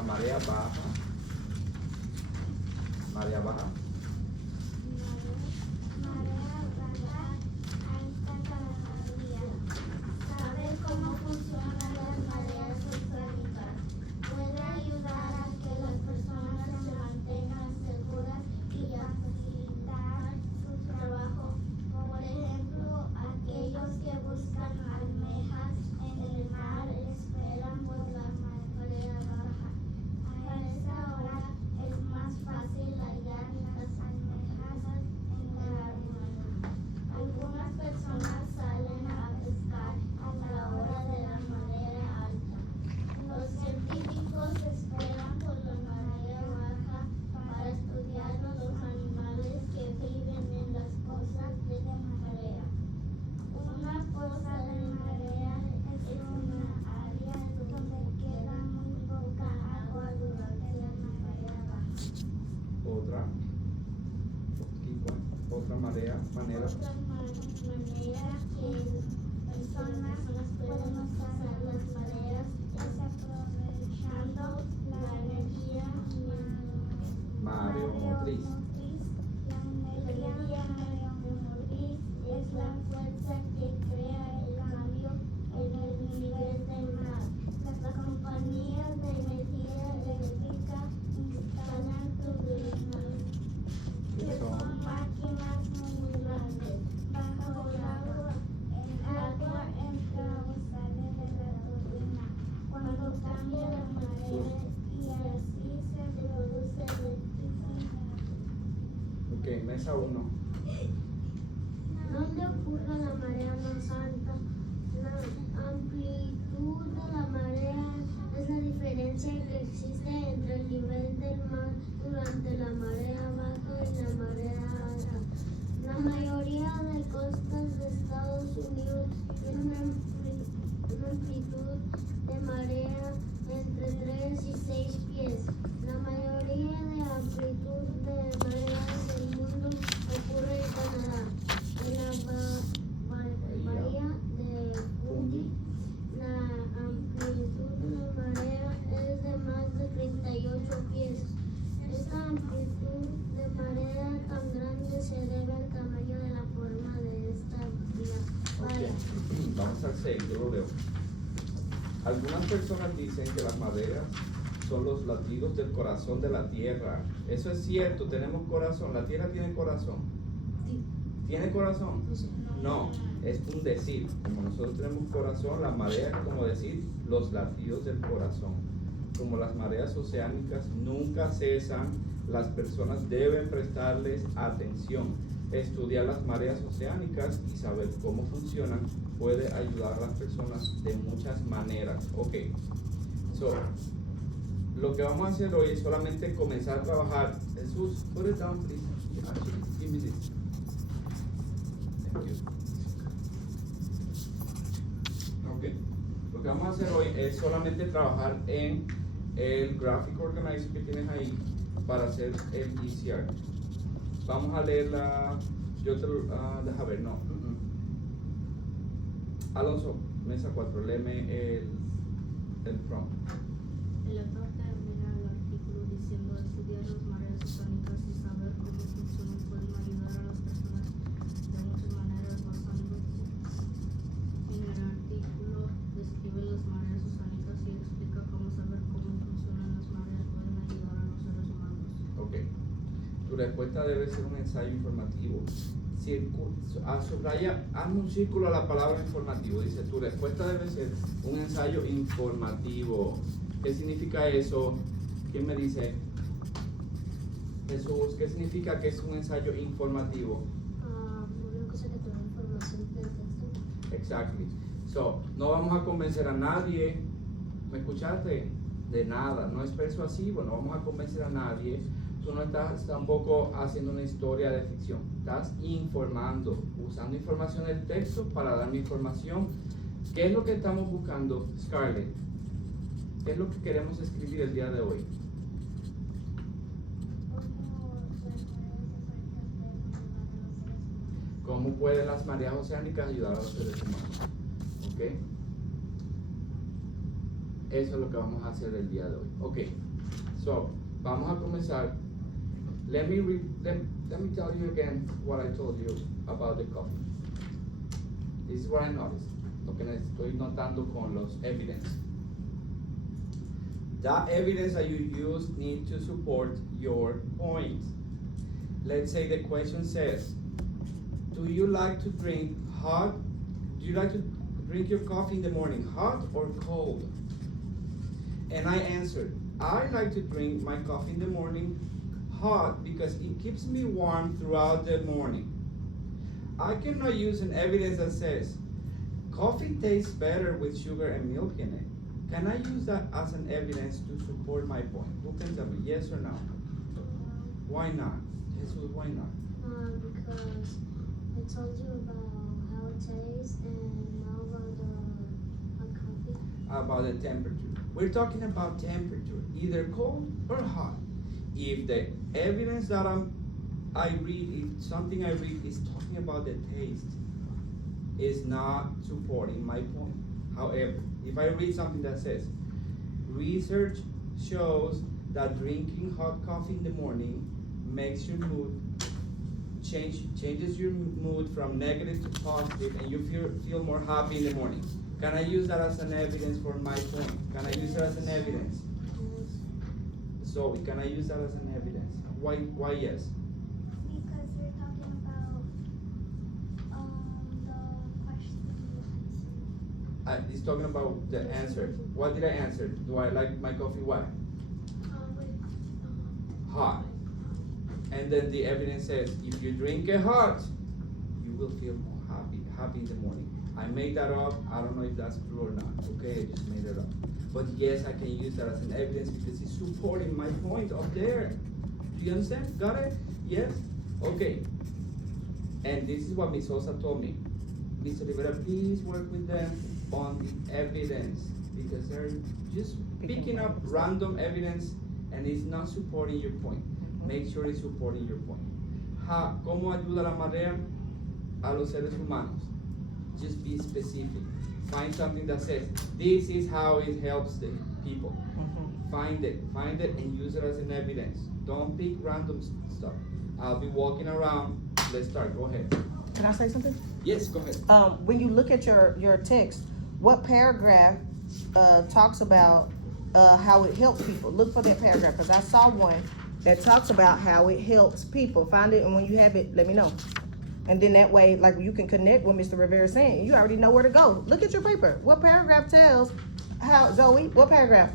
La marea baja. Marea baja. Marea baja, alta categoría. Saber cómo funcionan las mareas oceánicas puede ayudar a que las personas se mantengan seguras y a facilitar su trabajo. Por ejemplo, aquellos que buscan almejas en el mar esperan por la marea baja. A esa hora es más fácil hallar las almejas en la arena. Algunas personas salen a pescar a la hora de la marea alta. Los científicos esperan por la marea baja para estudiar los animales que viven en las pozas de marea. Una poza de marea es una área donde queda muy poca agua durante la marea baja. Otra manera. Otra manera que personas pueden usar las mareas es aprovechando la energía Mareomotriz. La energía mareomotriz es la fuerza que crea el cambio en el nivel del mar. Las compañías de energía eléctrica instalan turbinas que son máquinas muy grandes. Bajo el agua entra o sale de la turbina cuando cambia la marea y así se produce electricidad. Ok, mesa 1. ¿Dónde ocurre la marea más alta? La amplitud de la marea es la diferencia que existe entre el nivel del mar durante la marea baja y la marea alta. La mayoría de costas de Estados Unidos tienen una amplitud de marea entre 3 y 6 pies. La mayoría de amplitud de mareas del mundo ocurre en Canadá. En la bahía de Fundy, la amplitud de la marea es de más de 38 pies. Esta amplitud de marea tan grande se debe al tamaño de la forma de esta bahía. Vamos al 6, yo lo leo. Algunas personas dicen que las mareas son los latidos del corazón de la tierra. Eso es cierto, tenemos corazón. ¿La tierra tiene corazón? Sí. ¿Tiene corazón? No, es un decir. Como nosotros tenemos corazón, la marea es como decir los latidos del corazón. Como las mareas oceánicas nunca cesan, las personas deben prestarles atención. Estudiar las mareas oceánicas y saber cómo funcionan puede ayudar a las personas de muchas maneras. Ok, so, lo que vamos a hacer hoy es solamente comenzar a trabajar. Jesús, put it down, please. Actually, give me this. Thank you. Ok, lo que vamos a hacer hoy es solamente trabajar en el Graphic Organizer que tienes ahí para hacer el ECR. Vamos a leerla. Yo te lo. Deja ver, no. Alonso, mesa 4, léeme el prompt. El autor termina el artículo diciendo: estudiar las mareas oceánicas y saber cómo funcionan pueden ayudar a las personas de muchas maneras. Basándose en el artículo, describe las mareas oceánicas y explica cómo saber cómo funcionan las mareas pueden ayudar a los seres humanos. Ok. Tu respuesta debe ser un ensayo informativo. Subraya, hazme un círculo a la palabra informativo. Dice, tu respuesta debe ser un ensayo informativo. ¿Qué significa eso? ¿Quién me dice? Jesús, ¿qué significa que es un ensayo informativo? Una cosa que te da información del texto. Exactly. So, no vamos a convencer a nadie. ¿Me escuchaste? De nada. No es persuasivo, no vamos a convencer a nadie. Tú no estás tampoco haciendo una historia de ficción. Estás informando, usando información del texto para darme información. ¿Qué es lo que estamos buscando, Scarlett? ¿Qué es lo que queremos escribir el día de hoy? ¿Cómo pueden las mareas oceánicas ayudar a los seres humanos? ¿Ok? Eso es lo que vamos a hacer el día de hoy. Ok, so, vamos a comenzar. Let me tell you again what I told you about the coffee. This is what I noticed. Lo que estoy notando con los evidence. That evidence that you use need to support your point. Let's say the question says, do you like to drink hot? Do you like to drink your coffee in the morning, hot or cold? And I answered, I like to drink my coffee in the morning hot because it keeps me warm throughout the morning. I cannot use an evidence that says, coffee tastes better with sugar and milk in it. Can I use that as an evidence to support my point? Who can tell me, yes or no? Why not? Jesus, why not? Because I told you about how it tastes and now about the coffee. About the temperature. We're talking about temperature, either cold or hot. If the evidence that I read, if something I read is talking about the taste, is not supporting my point. However, if I read something that says, research shows that drinking hot coffee in the morning makes your mood changes your mood from negative to positive, and you feel more happy in the morning. Can I use that as an evidence for my point? Can I use that as an evidence? So, can I use that as an evidence? Why yes? Because you're talking about the question. He's talking about the answer. What did I answer? Do I like my coffee what? Hot. And then the evidence says, if you drink it hot, you will feel more happy in the morning. I made that up. I don't know if that's true or not. Okay, I just made it up. But yes, I can use that as an evidence because it's supporting my point up there. Do you understand? Got it? Yes? Okay. And this is what Ms. Sosa told me. Mr. Rivera, please work with them on the evidence because they're just picking up random evidence and it's not supporting your point. Make sure it's supporting your point. ¿Cómo ayuda la marea a los seres humanos? Just be specific. Find something that says, this is how it helps the people. Find it and use it as an evidence. Don't pick random stuff. I'll be walking around. Let's start, go ahead. Can I say something? Yes, go ahead. When you look at your text, what paragraph talks about how it helps people? Look for that paragraph, because I saw one that talks about how it helps people. Find it, and when you have it, let me know. And then that way, like, you can connect with Mr. Rivera saying, you already know where to go. Look at your paper. What paragraph tells how, Zoe, what paragraph?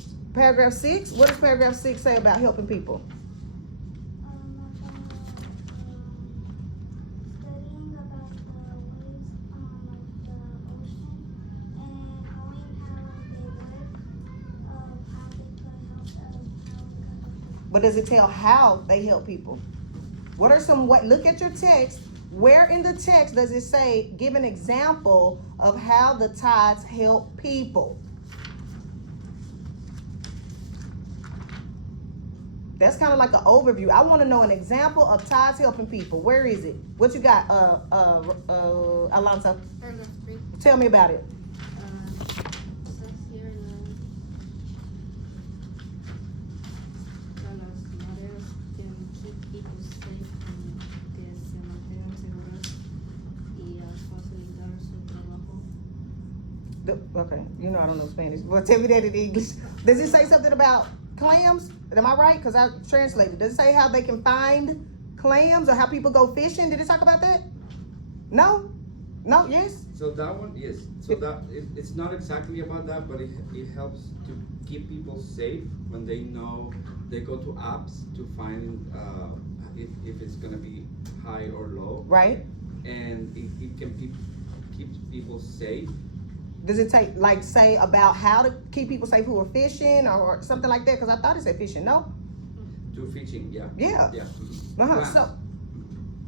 6. Paragraph 6? What does paragraph 6 say about helping people? Studying about the waves of the ocean and knowing how they work, how they could help us, how we could help them. But does it tell how they help people? What are some way? Look at your text. Where in the text does it say, give an example of how the tides help people? That's kind of like an overview. I want to know an example of tides helping people. Where is it? What you got, Alonso? Paragraph 3. Tell me about it. Says here that las mareas can keep people safe y que se mantengan seguras y facilitar su trabajo. Okay, you know I don't know Spanish. Well, tell me that in English. Does it say something about clams? Am I right? Because I translated. Does it say how they can find clams or how people go fishing? Did it talk about that? No? No? Yes? So that one, yes. So that it's not exactly about that, but it helps to keep people safe when they know they go to apps to find if it's gonna be high or low, Right? and it can keeps people safe. Does it take, like, say about how to keep people safe who are fishing or something like that? Because I thought it said fishing. No? To fishing, yeah. Yeah. Yeah. Uh-huh. Clams. So,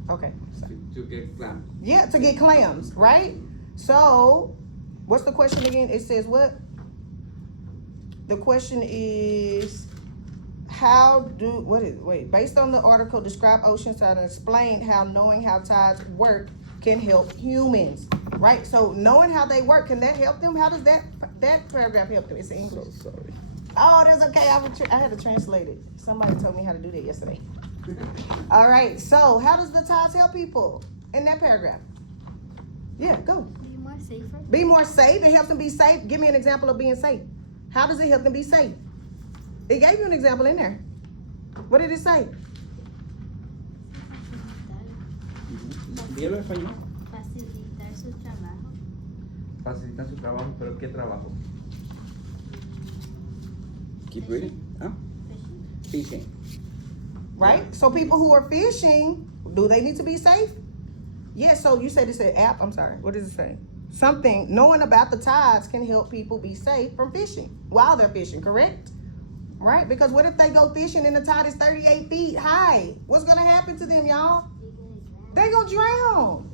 okay. To get clams. Yeah, to get clams, right? So, what's the question again? It says what? The question is, based on the article, describe ocean tides and explain how knowing how tides work can help humans, right? So knowing how they work, can that help them? How does that paragraph help them? It's in English. So sorry. Oh, that's okay. I had to translate it. Somebody told me how to do that yesterday. All right. So how does the tithes help people in that paragraph? Yeah, go. Be more safer. Be more safe. It helps them be safe. Give me an example of being safe. How does it help them be safe? It gave you an example in there. What did it say? Dígalo en español. Facilitar su trabajo. Facilitan su trabajo, pero ¿qué trabajo? Keep reading. Huh? Fishing. Right? So people who are fishing, do they need to be safe? Yeah, so you said it's an app. I'm sorry. What does it say? Something, knowing about the tides can help people be safe from fishing while they're fishing, correct? Right? Because what if they go fishing and the tide is 38 feet high? What's going to happen to them, y'all? They're going to drown.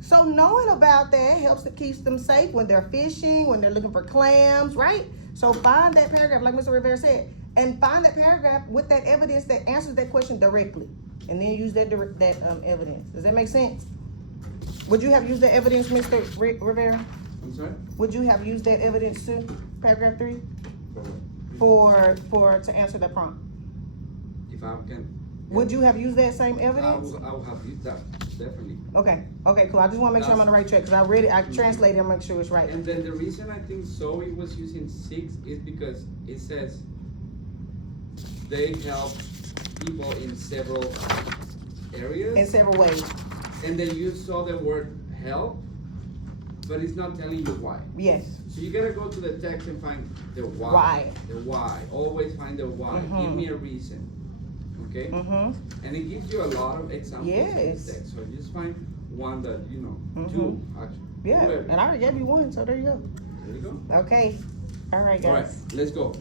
So knowing about that helps to keep them safe when they're fishing, when they're looking for clams, right? So find that paragraph, like Mr. Rivera said, and find that paragraph with that evidence that answers that question directly, and then use that evidence. Does that make sense? Would you have used that evidence, Mr. Rivera? I'm sorry? Would you have used that evidence too, paragraph 3, to answer that prompt? If I can. Would you have used that same I evidence? will have used that, definitely. Okay, cool. I just want to make sure I'm on the right track because I read it, I translated it and make sure it's right. And then the reason I think Zoe was using 6 is because it says they help people in several areas. In several ways. And then you saw the word help, but it's not telling you why. Yes. So you gotta go to the text and find the why. Why. The why. Always find the why. Give me a reason. Okay? Mm-hmm. And it gives you a lot of examples in the Yes. text. So just find one that, you know, Mhm. 2 actually. Yeah, Whoever. and I already gave you one, so there you go. There you go. Okay. All right, guys. All right, let's go.